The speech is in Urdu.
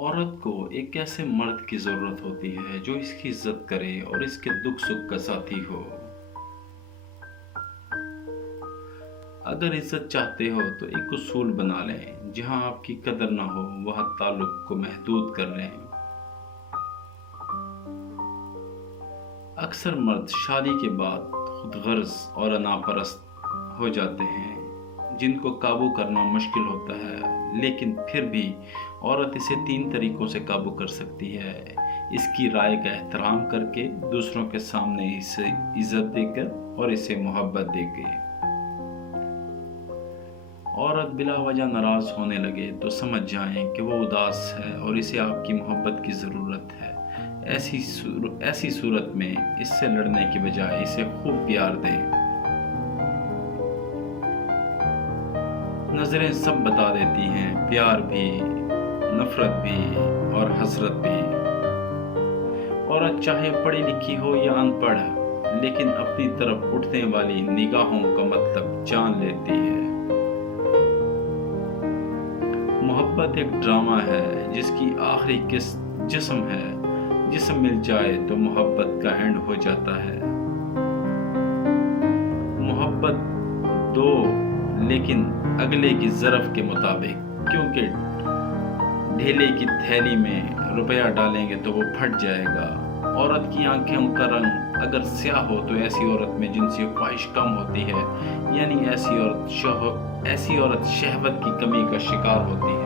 عورت کو ایک ایسے مرد کی ضرورت ہوتی ہے جو اس کی عزت کرے اور اس کے دکھ سکھ کا ساتھی ہو۔ اگر عزت چاہتے ہو تو ایک اصول بنا لیں، جہاں آپ کی قدر نہ ہو وہاں تعلق کو محدود کر لیں۔ اکثر مرد شادی کے بعد خود غرض اور انا پرست ہو جاتے ہیں، جن کو قابو کرنا مشکل ہوتا ہے، لیکن پھر بھی عورت اسے 3 طریقوں سے قابو کر سکتی ہے: اس کی رائے کا احترام کر کے، دوسروں کے سامنے اسے عزت دے کر اور اسے محبت دے کے۔ عورت بلا وجہ ناراض ہونے لگے تو سمجھ جائیں کہ وہ اداس ہے اور اسے آپ کی محبت کی ضرورت ہے۔ ایسی صورت میں اس سے لڑنے کی بجائے اسے خوب پیار دیں۔ نظریں سب بتا دیتی ہیں، پیار بھی، نفرت بھی اور حسرت بھی۔ عورت چاہے پڑھی لکھی ہو یا ان پڑھ، لیکن اپنی طرف اٹھنے والی نگاہوں کا مطلب جان لیتی ہے۔ محبت ایک ڈرامہ ہے جس کی آخری قسط جسم ہے۔ جسم مل جائے تو محبت کا اینڈ ہو جاتا ہے۔ محبت دو، لیکن اگلے کی ظرف کے مطابق، کیونکہ ڈھیلے کی تھیلی میں روپیہ ڈالیں گے تو وہ پھٹ جائے گا۔ عورت کی آنکھوں کا رنگ اگر سیاہ ہو تو ایسی عورت میں جنسی خواہش کم ہوتی ہے، یعنی ایسی عورت شہوت کی کمی کا شکار ہوتی ہے۔